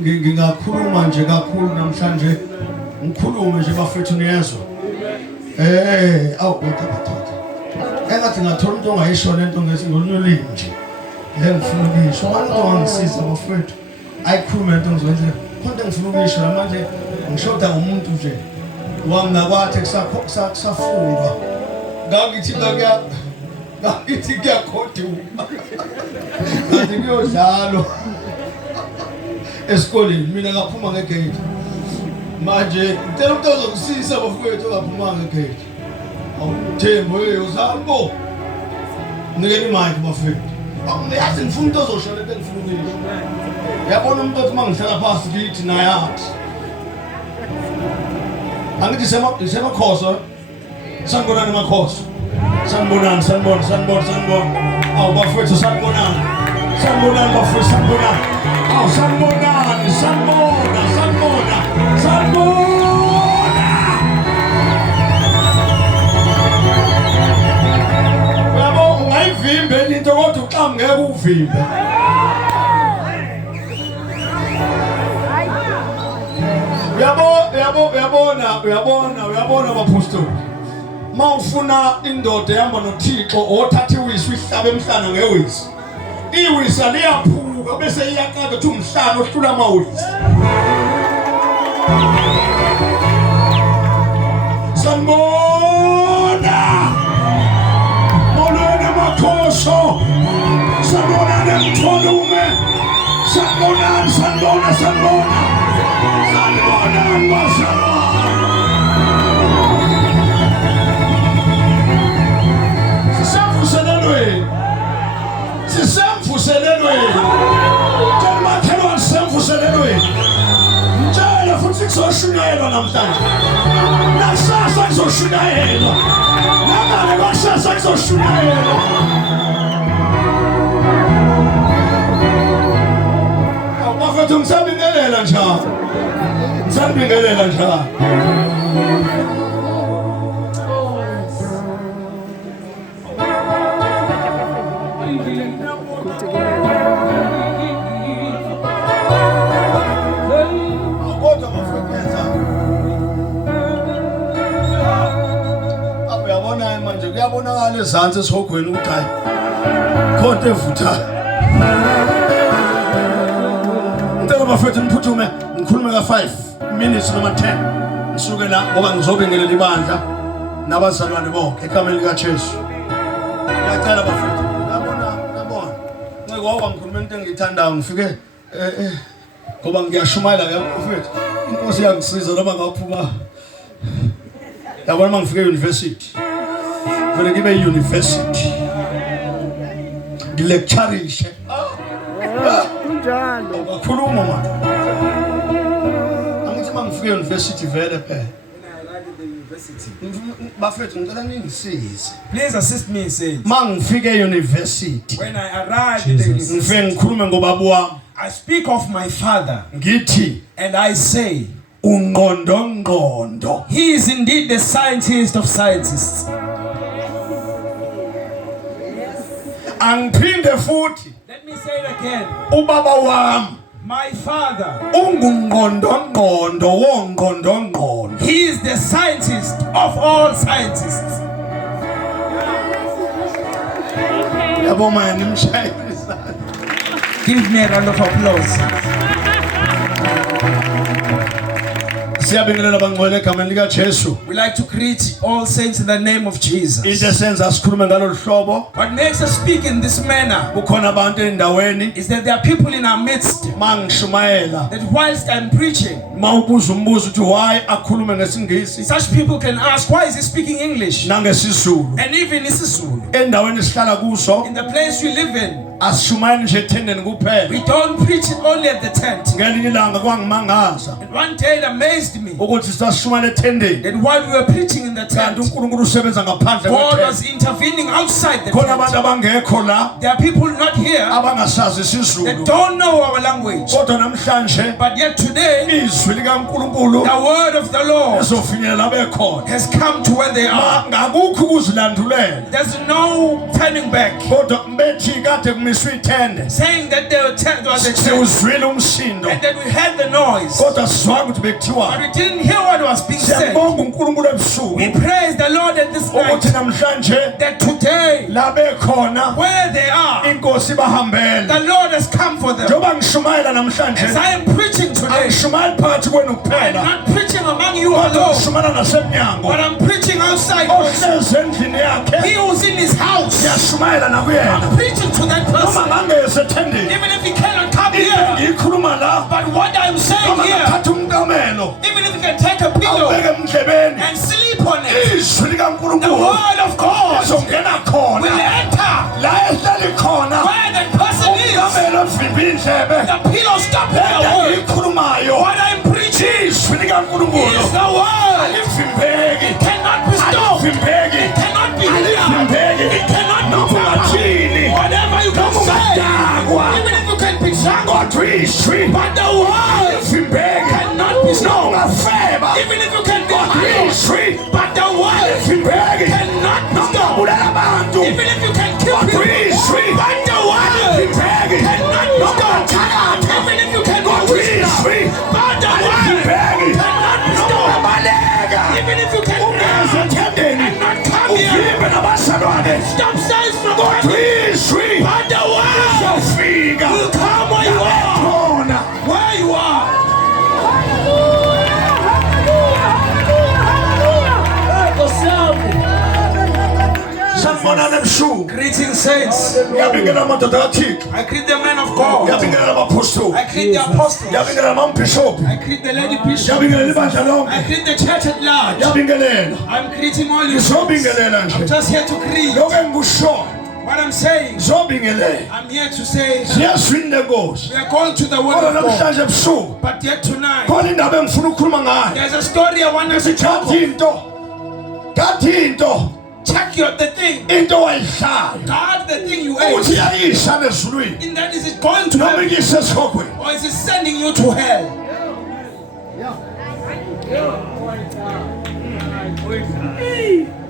Ngingakhuluma nje kakhulu namhlanje ngikhulume nje bafethu niyezwa bathatha engathi ngathola into ongayisho lento ngolunye nje le ngifuna ukuyisho abantu ongisiza bafethu ayikhulume lento ngizwenze konke ngifuna ukuyisho manje ngishoda ngomuntu nje wangakwathi kusafundwa ngakithi kuyakhoduma kanti kuyodlalwa esikoleni mina ngaphuma ngegate manje ngicela ukuthi ozokusisa bafowethu ongaphuma ngegate awuthembo uzambo nikeni imali bafowethu awuyazi ngifuna into ozosho lento engifuna ukuyisho yabona umuntu othi mangihlala phansi ngithi nayathi angithi semakhoso sanibonani makhoso sanibonani awu bafowethu sanibonani bafowethu sanibonani awu sanibona uyabo ungayivimbe into kodwa uxam ngeke uvimbe uyabona bapostoli mawufuna indoda ehamba noThixo othatha iwisi uyihlaba emhlana ngewisi iwisa liyaphuka bese iyaqala ukuthi umhlana ohlula amawisi sanibona molweni makhoso sanibona nemtholume sanibona ngwasana sisemvuselelweni komakhelwane sisemvuselelweni njalo futhi kuzoshunyayelwa namhlanje nasasa kuzoshunyayelwa nangale kwasasa kuzoshunyayelwa bafethu ngisabingelela njalo kuyabonakala ezantsi esihogweni ukuthi hayi khonto evuthayo ngicela bafethu niphuthume ngikhulume ka5 minutes noma 10 ngisuke la ngoba ngizobingelela ibandla nabazalwane bonke ekameni likaJesu ngiyacela bafethu ngiyabona ngikwawa ngikhuluma into engiyithandayo ngifike ngoba ngiyashumayela bafethu inkosi yangisiza noma ngaphuma yabona mangifike university vele ngibe university ngilecturishe kunjalo ngakhuluma manje angithi mangifike university vele phela bafethu ngicela ningisize please assist me says mangifike university when I arrived in the university ngifike ngikhulume ngobaba wami I speak of my father ngithi and I say ungqondo he is indeed the scientist of scientists. Angiphinde futhi let me say it again ubaba wami my father ungungqondo wongqondo he is the scientist of all scientists. yabo manje nimshayisa give me a round of applause. siyabingelela bangcwele egameni likaJesu. We like to greet all saints in the name of Jesus. Into esenza sikhulume ngalolu hlobo What makes us speak in this manner kukhona abantu endaweni is that there are people in our midst mangishumayela that whilst I'm preaching mawubuza umbuzo uthi why akhulume ngesingisi such people can ask why is he speaking English nangesizulu and even isiZulu endaweni esihlala kuso in the place we live in. asishumayeli nje ethendeni kuphela. We don't preach it only at the tent. Ngelinye ilanga kwangimangaza And one day it amazed me ukuthi sasishumayela ethendeni that while we were preaching in the kanti tent, uNkulunkulu usebenza ngaphandle God kwethente. was intervening outside the Khona abantu tent. abangekho la There are people not here abangasazi that isiZulu don't know our language. kodwa namhlanje But yet today, izwi likaNkulunkulu the word of the Lord lizofinyelela bekhona. has come to where they are. Ngakukho ukuzilandulela There's no turning back. kodwa bethi kade kumiswe ithende Saying that the tent was a tent siwuzwile umsindo and that we heard the noise, kodwa sizwanga ukuthi but bekuthiwa. we didn't hear what was being said. Siyabonga uNkulunkulu ebusuku We praise the Lord at this ukuthi night namhlanje that today, la bekhona where they are, inkosi bahambele. the Lord has come for them. Njoba ngishumayela namhlanje As I am preaching today, angishumayeli phakathi kwenu I'm kuphela not preaching among you kodwa alone, ngishumayela nasemnyango. but I'm preaching outside also. Ohlezi endlini yakhe He who's in his house, ngiyashumayela nakuyena I'm preaching to that noma person, ngangeze ethendeni. even if he cannot come Into here. ngiyikhuluma la But what I'm saying noma here, ngaphatha umqamelo even if you can take a pillow awubeke emdlebeni and sleep on it, izwi the likaNkulunkulu word of God lizongena will khona enter la ehleli khona. where that person is. Umqamelo evimba indlebe The pillow stopping the lento word. engiyikhulumayo What I'm preaching izwi likaNkulunkulu is the word. alivimbeki, Cannot be stopped. alivimbeki, It cannot be hindered. alivimbeki. It cannot be Noma ungathini, whatever you can noma say, ungadakwa, even if you can be drunk, kodwa izwi but the word alivimbeki. cannot be Noma stopped. ungafeba, Even if you can be kodwa high, izwi but the word alivimbeki. cannot be Noma stopped. ubulala abantu, Even if you can kill kodwa people, izwi but the word alivimbeki. cannot be Noma stopped. ungathakatha, Even if you can kodwa do witchcraft, izwi but the word alivimbeki. cannot be Noma stopped. ungabaleka, Even if you can ungeze ethendeni, and not come here, uvimbe nabazalwane, stop signs from kodwa working, izwi but the word lizofika will come where you are. khona. Where you are. Sanibonani ebusuku. Greeting saints. Ngiyabingelela amadoda kaThixo. I greet the men of God. Ngiyabingelela abapostoli. I greet the apostles. Ngiyabingelela amabhishophi. I greet the lady bishop. Ngiyabingelela ibandla lonke. I greet the church at large. Ngiyabingelela. I'm greeting all you. Ngizobingelela I'm nje. just here to greet. Lokho engikusho What I'm saying, ngizobingelela. I'm here to say Siyazwini lenkosi. we are going to the word Kodwa of God. namhlanje ebusuku But yet tonight, khona indaba engifuna ukukhuluma ngayo. there's a story I want us to talk Kathi into. of. Check the thing. Into wayihlala. God, the thing you Uthi ate. yayisha ezulwini. In that, is it going to Noma heaven ikise esikhokweni. or is it sending you to hell?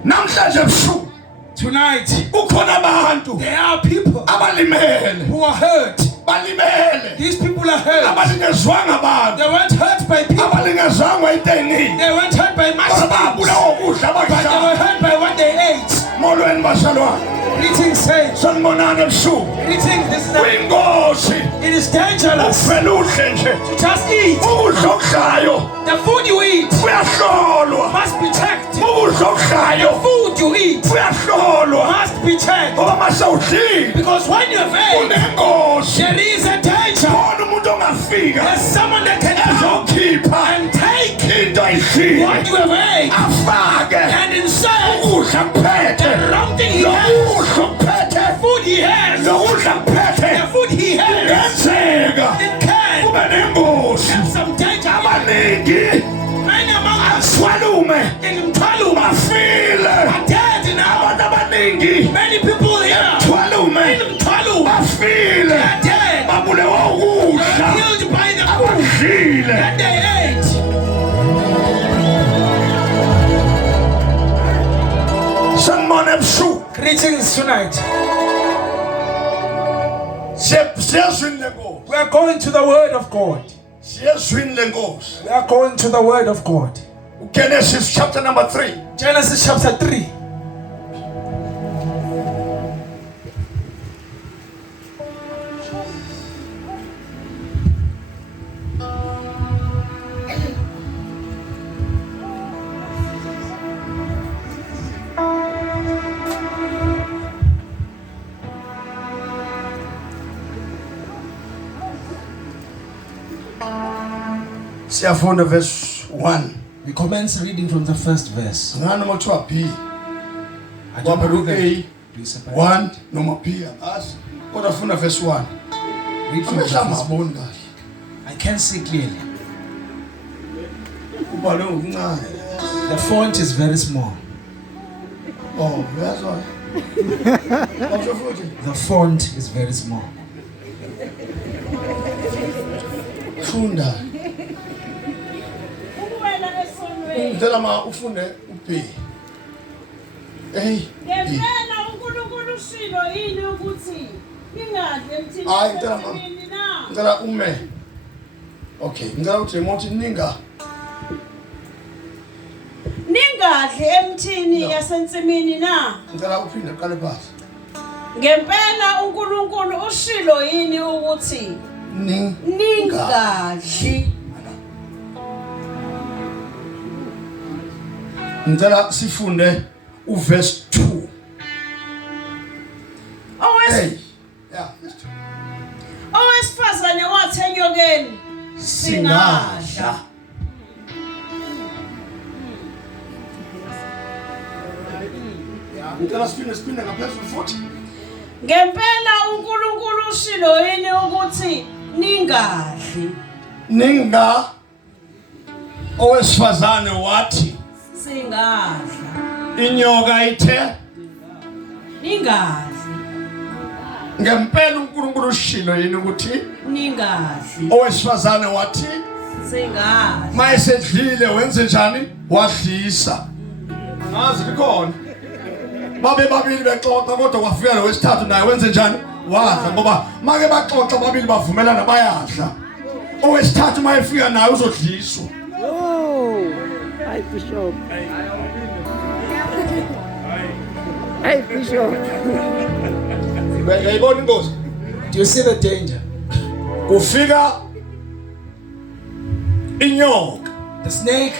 Namhlanje ebusuku Tonight, kukhona abantu there are people abalimele. who are hurt. Balimele. These people are hurt. Abalingezwanga abantu. They weren't hurt by people. Abalingezwanga etengini. They weren't hurt by Kodwa massive babulawa ukudla but they were abakudlayo. hurt by what they ate. Molweni bazalwane. Greeting saints. Sanibonani ebusuku. Greeting. This is Kuyingozi. it is dangerous Ufela udle nje. to just eat. Ukudla okudlayo The food you eat kuyahlolwa. must be checked. Ukudla okudlayo Food you eat kuyahlolwa. must be checked. Ngoba masewudlile Because when you've ate, unengozi. there is a danger. Khona umuntu ongafika There's someone that can come ezokhipha and take into ayidlile. what you have ate Afake and insert ukudla kuphethe. the wrong thing he has. Lokudla kuphethe. Food he has. Lokudla kuphethe. The food he has. Kuyenzeka It can kube nengozi. have some danger. Abaningi Many among us aswalume in Mtwalume bafile. are dead now. Abantu abaningi Many people here Mtwalume in Mtwalume bafile. are dead. Babulewa They ukudla were killed by the food abadlile. that they ate. Sanibona ebusuku. Greetings tonight. Siyezwini lenkosi. We are going to the word of God. Siyezwini lenkosi. We are going to the word of God. Genesis chapter number 3. Genesis chapter 3. Siyafunda verse 1. We commence reading from the first verse. Ngani mothiwa B? I don't know Wapha whether- A Please separate. 1 noma B abasi. Kodwa funa verse 1. Read from Amehla verse 1. maboni kahle. I can see clearly. Ubhalwe ngokuncane. The font is very small. Oh, uyazwa. Awusho futhi. The font is very small. Funda. Ukuwela esonweni. Ngicela ma ufunde uB. Hey. Ngempela uNkulunkulu ushilo yini ukuthi ningadli emthini Hayi ngicela mama. emthini na? Ngicela ume. Okay, ngicela uthi emothi ninga. Ningadli emthini yasensimini na? Ngicela uphinde qale phansi. Ngempela uNkulunkulu ushilo yini ukuthi ningadli. Ngicela sifunde uverse 2. Hey. Yeah, verse 2. Owesifazane wathi enyokeni singadla. Ngicela siphinde ngaphezulu futhi. Ngempela uNkulunkulu ushilo yini ukuthi ningadli. Ninga owesifazane wathi Singadla. inyoka ithe Ningadli. ngempela uNkulunkulu ushilo yini ukuthi Ningadli. owesifazane wathi Singadli. mayesedlile wenze njani wadlisa. Ngazi likhona. Babe babili bexoxa kodwa kwafika lo wesithathu naye wenze njani wadla ngoba make baxoxa babili bavumelana bayadla. Owesithathu mayefika naye uzodliswa. Oh, hi Bishop. Hi Bishop. Uyayibona ingozi? Do you see the danger? Kufika inyoka The snake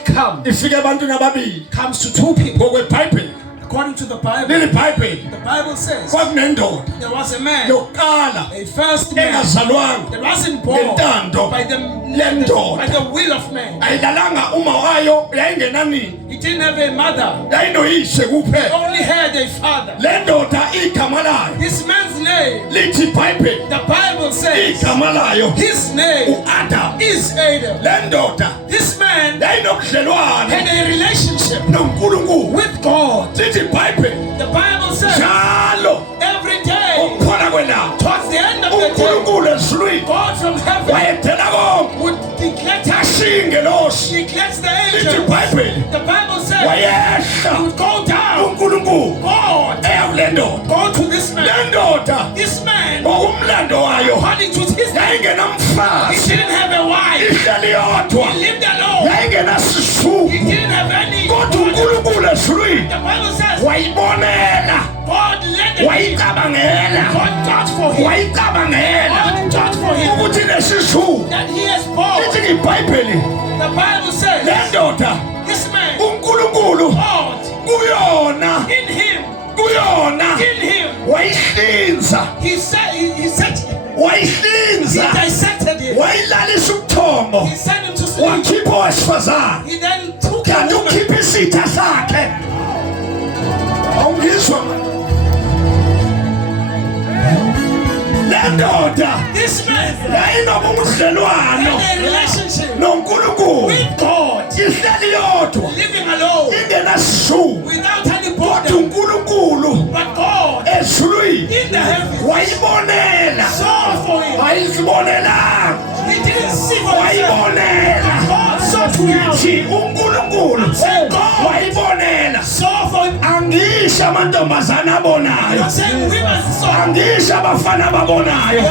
ifike ebantwini ababili comes to two people. ngokweBhayibheli. According to the Bible, Leli Bible the Bible says kwakunendoda there was a man, yokuqala a first man engazalwanga that wasn't born ngentando by lendoda. the will of man. Ayilalanga uma wayo yayingenanini He didn't have a mother, yayinoyise he kuphela. only had a father. Le ndoda igama layo This man's name, lithi iBhayibheli the Bible says, igama layo his name uAdam. is Adam. Le ndoda This man yayinobudlelwane had a relationship noNkulunkulu. with God. Lithi iBhayibheli The Bible says njalo every day, ukuphela kwelanga towards the end of the day, uNkulunkulu ezulwini God from heaven wayethela konke would declare ashingelosi. declares the Lithi angels. iBhayibeli The Bible says he wayehla would go down. uNkulunkulu God eya kule ndoda. go to this Le man. ndoda This man, ngokumlando wayo according to his name, he yayingenamfazi didn't have a wife. ihleli yodwa He lived alone. yayingenasisuku He didn't have any. kodwa uNkulunkulu ezulwini The Bible says wayibonela God led him. wayicabangela God thought for him. wayicabangela God thought for him ukuthi lesisuku that he has born. lithi iBhayibheli The Bible le says ndoda this man, uNkulunkulu God, kuyona in him, kuyona in him, wayihlinza he said, he wayihlinza dissected him. wayilalisa ubuthongo He sent him to sleep. wakhipha owesifazane He then took a kanti woman. ukhipha isitha sakhe. Awungizwa le ndoda This man yayinobudlelwano had a relationship noNkulunkulu with God, ihleli yodwa living alone ingenasisuku without any kodwa border. uNkulunkulu But God ezulwini in the heavens wayibonela saw for him. ayizibonelanga He didn't see for himself. wayibonela God saw for him. thi uNkulunkulu wayibonela. Saw for him. Angisho amantombazana abonayo You're saying women saw. angisho abafana ababonayo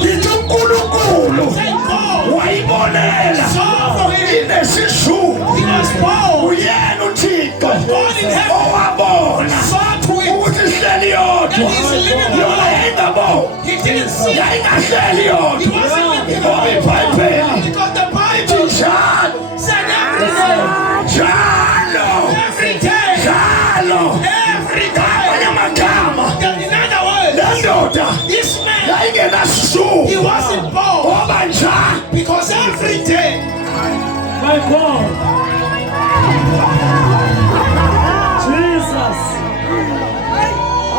lithi uNkulunkulu Saying God wayibonela saw for him. inesizulu He was born. uyena uThixo God in heaven owabona saw to him. ukuthi ihleli yodwa That he's living yona alone. yayingabona He didn't see. yayingahleli He yodwa wasn't living ngoba alone. iBhayibheli Because the Bible njalo said every day. njalo Every day. njalo Every day. amanye amagama In other words, le ndoda this man, yayingenasisuku he wasn't born ngoba njalo because every day. My God. Jesus.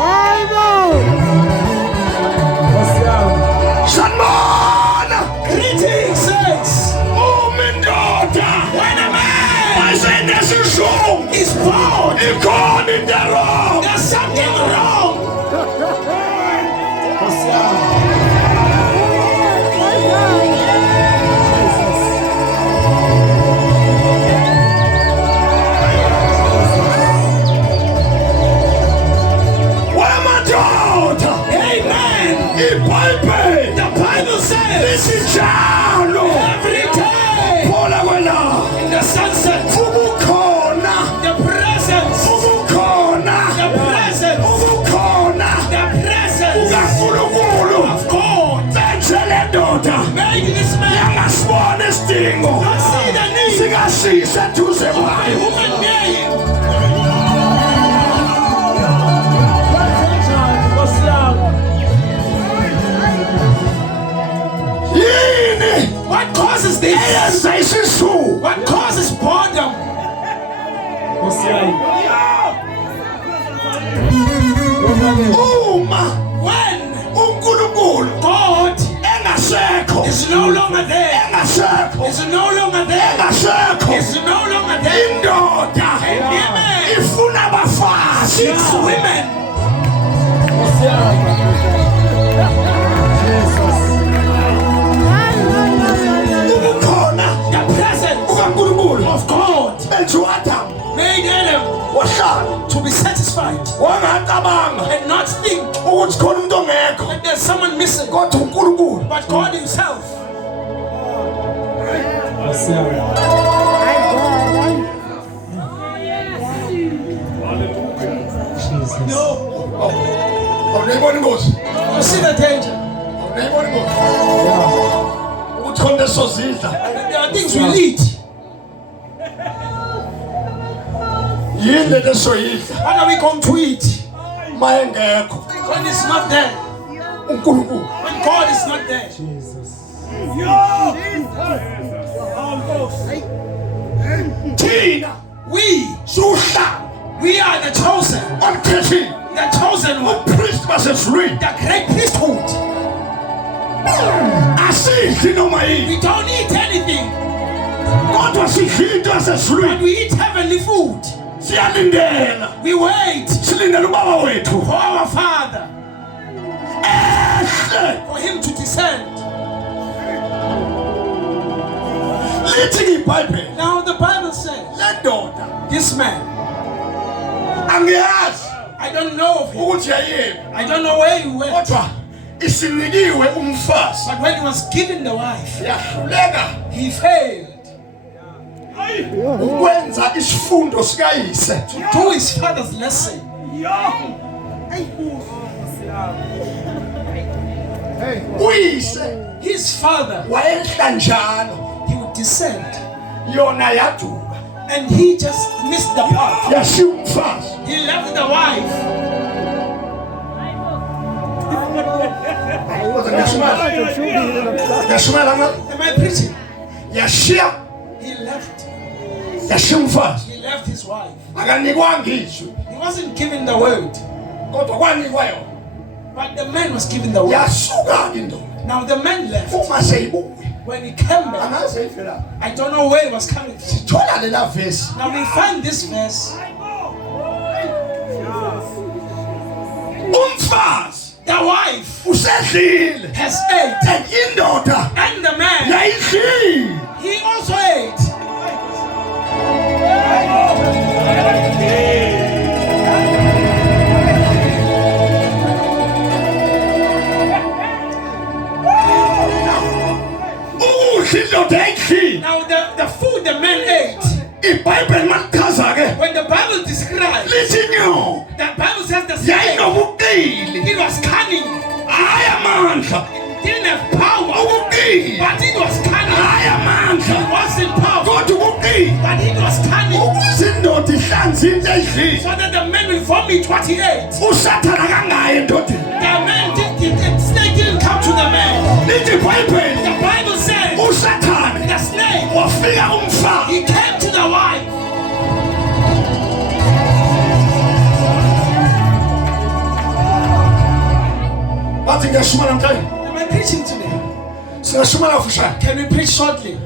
I know. Sanmona. Greetings, saints. Umindoda. When a man Asenesizungu. is born, Ikhona into wrong. there's something wrong. Wamadoda. Amen. IBhayibheli. The Bible says Lisijalo. every day Phola kwela. in the sunset, Ubukhona. the presence, Ubukhona. the presence, Ubukhona. the presence uNkulunkulu. of God Benzele ndoda. made this man Yangasibona isidingo. not see the need Sikasise duze of a kwayo. human being. Yini What causes this? eyenza isizulu? What causes boredom? Uma When uNkulunkulu God engasekho. is no longer there, Engasekho. is no longer there, Engasekho. is no longer there. Indoda Amen. ifuna abafazi. Six women. Ubukhona The presence ukaNkulunkulu of God benza uAdamu made Adam wahlala to be satisfied wangacabanga and not think ukuthi khona umuntu ongekho that there's someone missing, kodwa uNkulunkulu but God Himself. awuyibona ingozi You see the danger? awuyibona ingozi ukuthi khona esozidla There are things we eat. yini lento esoyidla What are we going to eat uma engekho when it's not there? uNkulunkulu When God is not there. thina We suhlala are the chosen, olukhethile the chosen one, upriest basezulwini the great priesthood. asidli noma yini We don't eat anything, kodwa sidla into but yasezulwini we eat heavenly food. siyalindela We wait silindele ubaba wethu for our Father, ehle for Him to descend. lithi ibhayibheli Now the Bible says, le ndoda this man, angiyazi I don't know of him, ukuthi yayiphi I don't know where he went, kodwa isinikiwe umfazi but when he was given the wife, yahluleka he failed ukwenza isifundo sikayise to do his father's lesson. uyise His father, wayehla njalo he would descend, yona yaduka and he just missed the part. yashiya umfazi He left the wife. yashumela nga Am I preaching? yashiya He left. yashiya umfazi He left his wife. akanikwanga izwi He wasn't given the word, kodwa kwanikwa yona but the man was given the word. yasuka-ke indoda Now the man left. uma seyibuye When he came back, angaze ifelaphi I don't know where he was coming from. thola lela vesi Now we find this verse. umfazi The wife usedlile has ate, and indoda and the man, yayidlile he also ate. ukudla indoda yayidlile Now the food the man ate, ibhayibheli malichaza-ke when the Bible describes, lithi inyoka the Bible says the snake, yayinobuqili it was cunning, hhayi amandla didn't have power, ubuqili but it was cunning. hhayi amandla It wasn't power, kodwa ubuqili but it was cunning, ukuze indoda ihlanze into eyidlile so that the man will vomit what he ate. usathana kangayi endodeni The man the snake didn't come to the man. lithi ibhayibheli The Bible says usathane the snake, wafika kumfazi he came to the wife. bathi ngiyashuma namhlanje preaching today? Singashumela fushane. Can we preach shortly?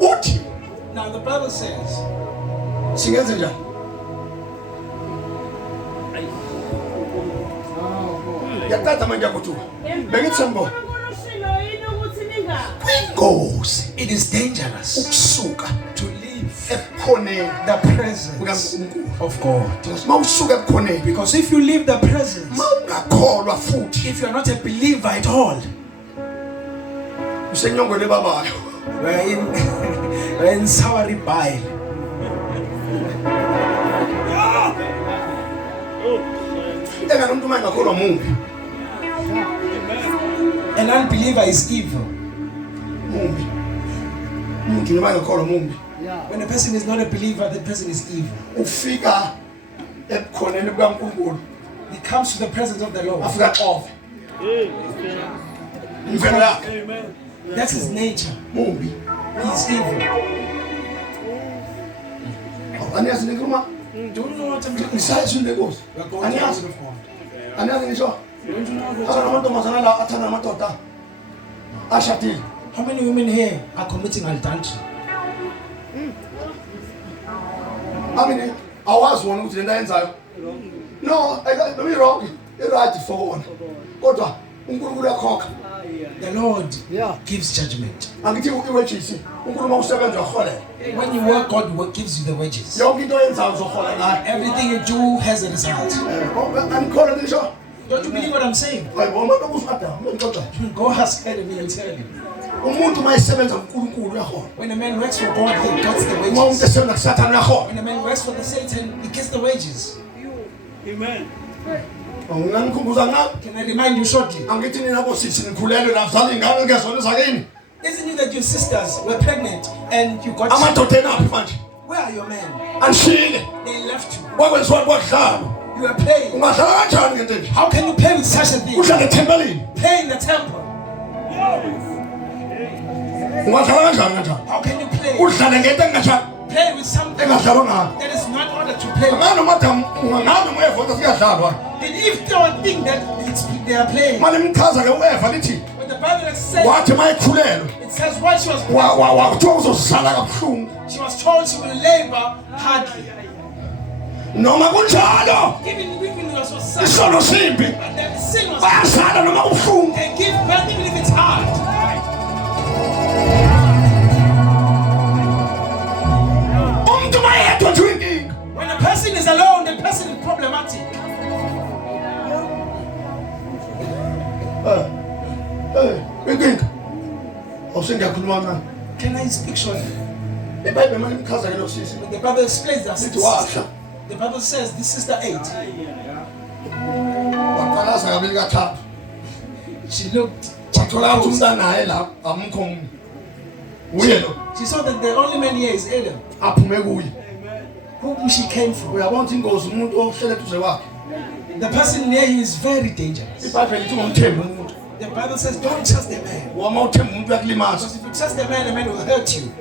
Uthi Now the Bible says, singenze njani? Yaqeda manje yakuthuka. Bengithi sembo. Kwingozi it is dangerous ukusuka to leave ebukhoneni the presence of God. mawusuka ebukhoneni Because if you leave the presence, mawungakholwa futhi if you are not a believer at all, usenyongweni babayo. we're in sour bile. Engane umuntu mangakholwa mumbi. An unbeliever is evil. Mumbi. Umuntu mangakholwa mumbi. When a person is not a believer, that person is evil. Ufika ebukhoneni bukaNkulunkulu. He comes to the presence of the Lord. Afika off. Imvelo yakhe That's his nature. mumbi. He's evil. Aniyazi ngikhuluma Do you know what I'm doing? ngisayisho inkosi. We're going to the Aniyazi word of God. aniyazi ngisho. Don't you know what Abana amantombazana la athanda amadoda ashadile. How many women here are committing adultery? Amini awazi wona ukuthi lento ayenzayo. No, don't be wrong. It's right for one. Kodwa uNkulunkulu uyakhokha. The Lord gives judgment. Angithi iwages uNkulunkulu mawusebenza uholela. When you work, God gives you the wages. Yonke into oyenzayo uzohola ngayo. Everything you do has a result. Angikholwa ngisho. Don't you believe what I'm saying? Hayibo umuntu obusada, ngixoxa. Go ask and he will tell you. Umuntu mayisebenza uNkulunkulu uyahola. When a man works for God, he gets the Uma umuntu wages. esebenza kuSathane uyahola. When a man works for the Satan, he gets the wages. Ungangikhumbuza ngapha. Can I remind you shortly? Angithi nina bosisi nikhulelwe nafuzana ingane ngezona zakini. Isn't it that your sisters were pregnant and you got... Amadoda enaphi manje? Where are your men? Anishile. They left you. Wakwenziwa kodlalo. You are playing. Ungadlala kanjani ngento nje? How can you play with such a thing? Udlala ethempelini. Play in the temple. Ungadlala kanjani? How can you play? Udlala ngento engathani? Play with something Engadlalwa ngayo. that is not ordered to play with. Ngani madam ungangani moyevota siyadlalwa. Did if they would think that they are playing? Mali mchaza ke ueva lithi When the Bible says, wathi mayikhulelwe it says what she was wakuthiwa uzozala kabuhlungu. she was told she will labor hardly. Noma kunjalo Even when it was so sad, isono simbi but the sin was bayazala noma ubuhlungu. they give birth even if it's hard. Umuntu mayedwa nje inkinga. When a person is alone, the person is problematic. Inkinga. Awusengiyakhuluma ngani? Can I speak shortly? iBhayibheli manje imchaza ke lo sisi. The Bible explains that Lithi washa the Bible says this sister ate. waqalaza kabili kathathu. She looked. Wathola ukuthi umntana naye la amukho umuntu. Uye lo She saw that the only man here is Adam, aphume kuye. whom she came from. Uyabona ukuthi ingozi umuntu ohlele eduze kwakhe. The person near you is very dangerous. iBhayibheli lithi ungumthembi umuntu. The Bible says don't trust the man. Uma uthemba umuntu uyakulimaza. Because if you trust the man will hurt you.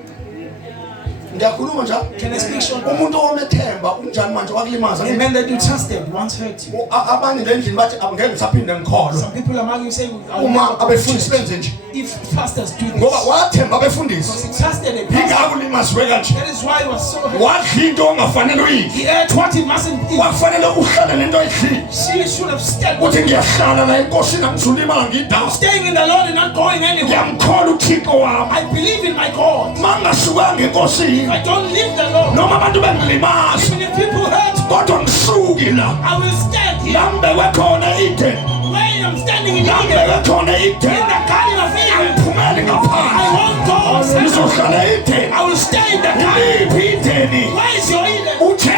Ngiyakhuluma njalo. Can I speak short? Umuntu omethemba unjani manje wakulimaza. The man that you trusted once hurt you. Abanye endlini bathi angeke ngisaphinde ngikholwe. Some people among you say, Uma abefundisi benze nje. if pastors do Ngoba this, wathemba abefundisi. because he trusted a pastor, Ingakulimazwe kanje. that is why he was so hurt. Wadla into ongafanele uyidle. He ate what he mustn't eat. Wakufanele uhlale nento oyidlile. She should have stayed. Uthi ngiyahlala la enkosini angizulima ngidawo. Staying in the Lord and not going anywhere. Ngiyamkholwa uThixo wami. I believe in my God. Mangasukanga enkosini. I don't leave the Lord. Noma abantu bengilimaza. Even if people hurt, Kodwa ngisuki la. I will stand here. Lambekwe khona Eden. Where I'm standing in Eden, Lambekwe khona in Eden. the garden of Eden, Phumele I ngaphandle. won't go. Ngizohlala Eden. I will stay in the garden. Iphi Eden? Where is your Eden? Uthe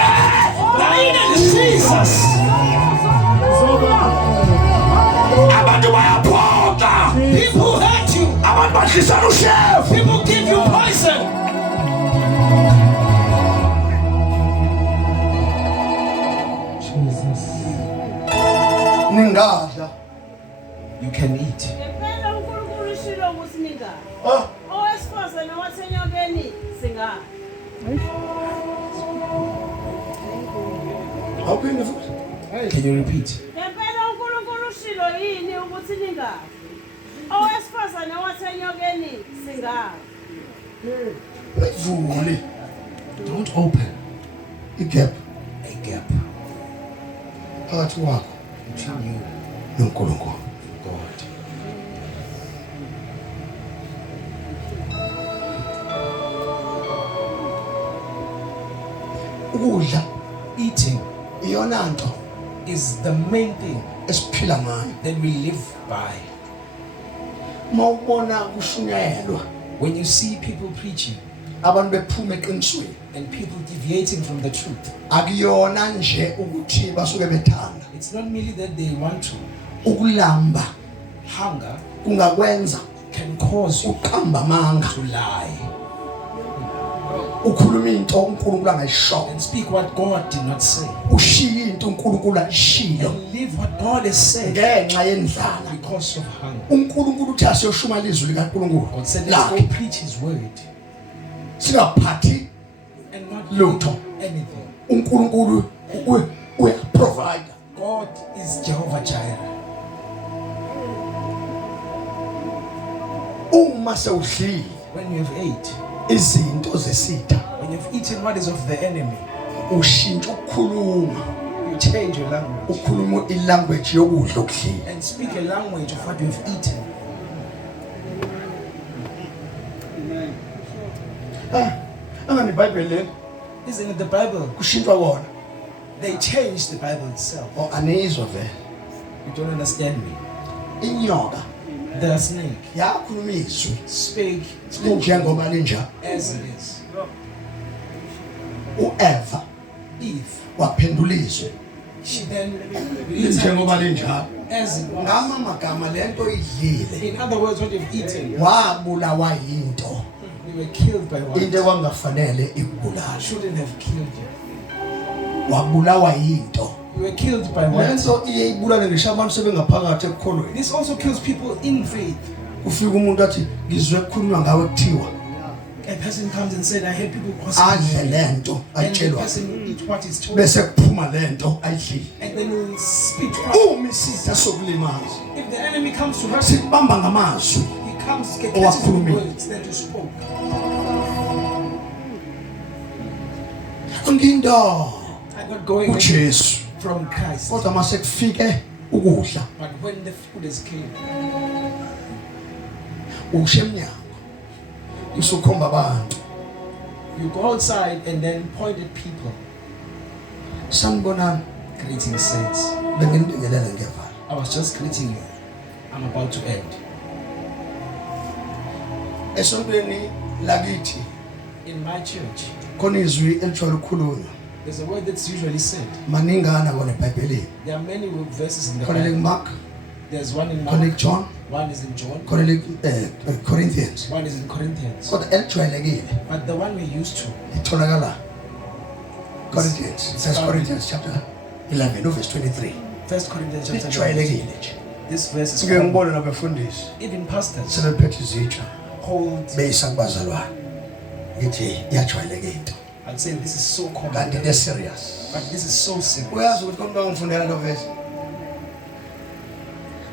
The Eden is Jesus. abantu bayaphoqa. People hurt you. Abantu badlisana ushefu. People give you poison. Jesus. Ningadla. You can eat. Ngempela uNkulunkulu ushilo ukuthi ningazi. Ah, Owesifazane wathi enyokeni singazi. awuphinde futhi. Can you repeat? Ngempela uNkulunkulu ushilo yini ukuthi ningazi. wena wasenyokeni singawe. Mayivule Don't open igap a gap phakathi kwakho between you noNkulunkulu. and God. Ukudla Eating iyona nto is the main thing esiphila ngayo. that we live by. Mawubona kushunyayelwa When you see people preaching abantu bephuma eqinisweni, and people deviating from the truth, akuyona nje ukuthi basuke bethanda. it's not merely that they want to. Ukulamba Hunger kungakwenza can cause you uqamba amanga, to lie ukhuluma into uNkulunkulu angayisho, and speak what God did not say, ushiye into uNkulunkulu ayishilo and live what God has said ngenxa yendlala. because of hunger. uNkulunkulu uthi asiyoshuma ilizwi likaNkulunkulu God said, let's go lakhe preach His word singaphathi and not lutho. do anything. uNkulunkulu uyaprovide. God is Jehovah Jireh. Uma sewudlile When you have ate, izinto zesitha, when you've eaten what is of the enemy, ushintsha ukukhuluma, you change your language ukhuluma ilanguage yokudla okudlile. and speak a language of what you have eaten. Angani iBhayibheli leli Isn't it the Bible? kushintshwa kona. They changed the Bible itself. Oh, anizwa vele. You don't understand me. Inyoka The snake yakhuluma izwi spake njengoba linjalo. as it is. uEva Eve, waphendula izwi she then njengoba returned linjalo. as it was. Ngama magama lento idlile In other words, what you've eaten, wabulawa yinto you were killed by what into ekwangafanele ikubulala. shouldn't have killed you. Wabulawa yinto You were killed by what. lento iye ibulale ngisho abantu sebengaphakathi ekukholweni. This also kills people in faith. Ufika umuntu athi ngizwe kukhulunywa ngawe kuthiwa A person comes and said, I heard people adle gossiping. lento And the ayitshelwa person will eat what is told. bese kuphuma lento ayidlile. And then will speak what. Uma isitha sokulimaza If the enemy comes to hurt you, sikubamba ngamazwi he comes get Oh, catches the wakhulumile. words that you spoke. nginto I got going uJesu from Christ. kodwa mase kufike ukudla But when the food is came, ushe emnyango usukhomba abantu you go outside and then point at people. sanibonani Greeting saints. benginibingelela ngevala. I was just greeting you. I'm about to end. Esontweni lakithi In my church, khona izwi elijwayele ukukhulunywa there's a word that's usually said. maningana kona eBhayibhelini. There are many verses in the Khona Bible. leMark, There's one in khona Mark, John, one is in John, khona Corinthians. one is in Corinthians. Kodwa elijwayelekile But the one we used to, itholakala Corinthians. It says Corinthians chapter 11 verse 23. 1 Corinthians chapter 9. Lijwayelekile nje. This verse is Sike common. ngibone nabafundisi Even pastors sebephethe izitsha hold. beyisa kubazalwane. Ngithi iyajwayeleka into. I'd say this is so common, Kanti they're serious. but this is so simple. Uyazi ukuthi konke ngifundela lo verse.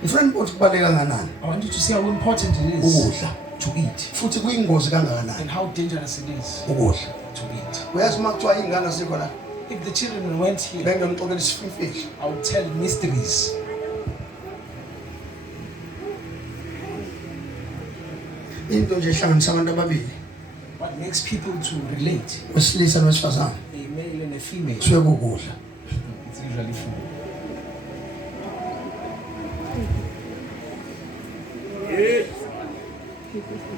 Ngifuna ukuthi kubaleka kangakanani I want you to see how important it is ukudla to eat futhi kuyingozi kangakanani and how dangerous it is ukudla. to eat. Uyazi uma kuthiwa ingane zikho la If the children went here, bengeke ngixoxele isifihlo. I would tell mysteries. Into nje ehlanganisa abantu ababili, What makes people to relate, wesilisa nowesifazane, a male and a female, suke kukudla. it's usually food.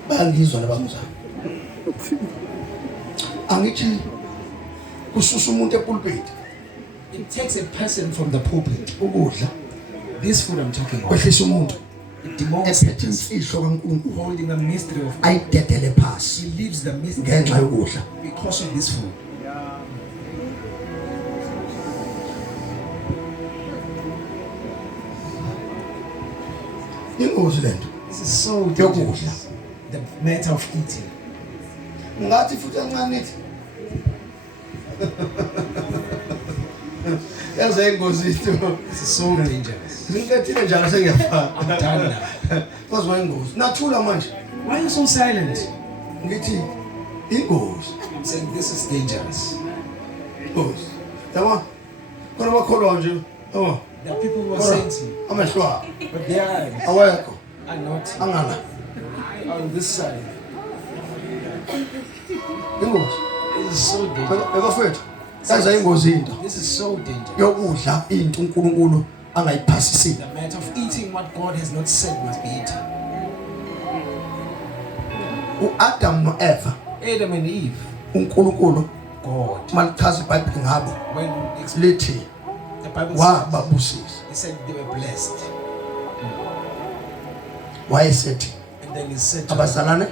Bayangizwa labamzana. Angithi kususa umuntu epulpit It takes a person from the pulpit. ukudla This food I'm talking about, kwehlisa umuntu it demotes ephethe it, imfihlo kaNkulunkulu holding the mystery of God. ayidedele phasi He leaves the mystery ngenxa yokudla. because of this food. Ingozi lento. This is so Yokudla. dangerous. The matter of eating. Ngathi futhi kancane nithi Yaze ingozi itu. This is so dangerous. Ngikathile njalo sengiyafa. I'm done now. Kozwa ingozi. Nathula manje. Why are you so silent? Ngithi ingozi. I'm saying this is dangerous. Ingozi. Yabona? Kona bakholwa nje. Yabona? There are people who are saying to you, Amehlo but their eyes awekho. are not Angala. on this side. Ingozi. This is so dangerous. Ekafethu. Yaza ingozi into. This is so dangerous. Yokudla into uNkulunkulu angayiphasisile. The matter of eating what God has not said must be eaten. uAdam noEva Adam and Eve, uNkulunkulu God, malichaza iBhayibheli ngabo when lithi the Bible says, wababusisa. he said they were blessed. Wayesethi And then he said to them, abazalane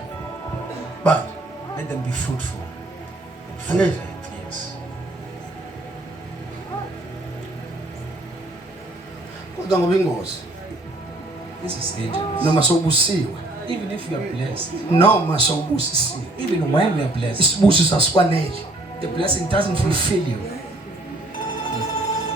bayi let them be fruitful. Anele. Yes. kodwa ngoba ingozi This is dangerous. noma sowubusiwe Even if you are blessed, noma sowubusisiwe even when we are blessed, isibusiso asikwanele. the blessing doesn't fulfill you.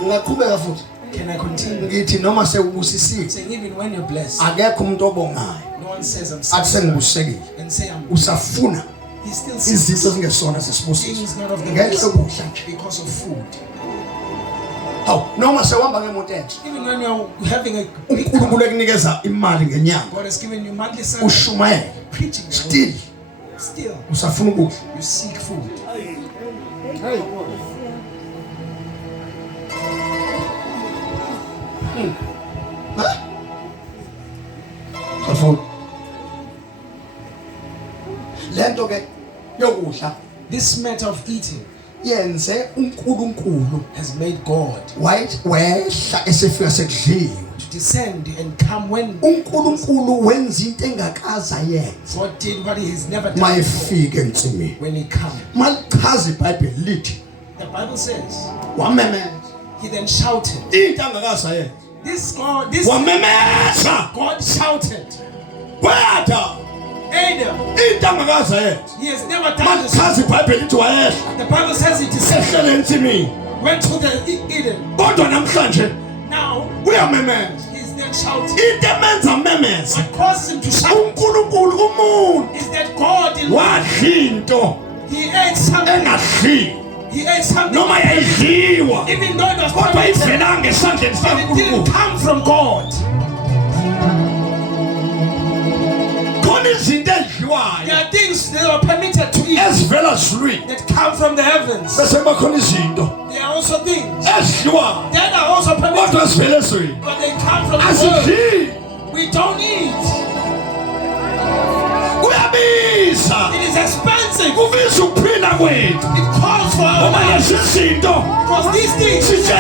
Ngaqhubeka futhi Can I continue? ngithi noma sewubusisiwe Saying even when you're blessed, akekho umuntu obongayo no one says I'm athi sorry sengibusekile. and say I'm Usafuna he still izinto sees ezingesona zesibusiso things not of the ngenxa best yokudla nje. because of food. Hawu noma sewahamba ngemoto entsha Even when you're having a big uNkulunkulu ekunikeza imali ngenyanga God has given you monthly salary, ushumayela preaching the still word. Still, usafuna ukudla. you seek food. Safuna lento ke yokudla This matter of eating yenze uNkulunkulu has made God wehla esefika sekudliwe. to descend and come when uNkulunkulu wenza into engakaza yenza God did what he has never done before. mayefika ensimini. When he comes, Malichaza iBhayibheli lithi the Bible says, wamemeza he then shouted. into angakaza yenza. This Wamemeza God shouted, kwada Adam, into angakaza yenza. he has never done this. Malichaza iBhayibheli lithi wayehla The Bible says it is ehlele ensimini went to the Eden. kodwa namhlanje Now uyamemeza. he's then shouting. Into emenza memeza What causes him to shout uNkulunkulu umuntu is that God in wadla into he ate something. engadliwa He ate something. noma yayidliwa Even though it was kodwa not eaten, ivelanga esandleni but it didn't sikaNkulunkulu. come from God. Khona izinto There edliwayo are things that are permitted to eat ezivela ezulwini that come from the heavens. bese bakhona izinto There are also things ezidliwayo that are also permitted, kodwa ezivela ezweni but they come from the world. azidliwi. We don't eat. Kuyabiza It is expensive. kubiza ukuphila kwethu It calls for our ngoba lives. lezi zinto Because these things sithe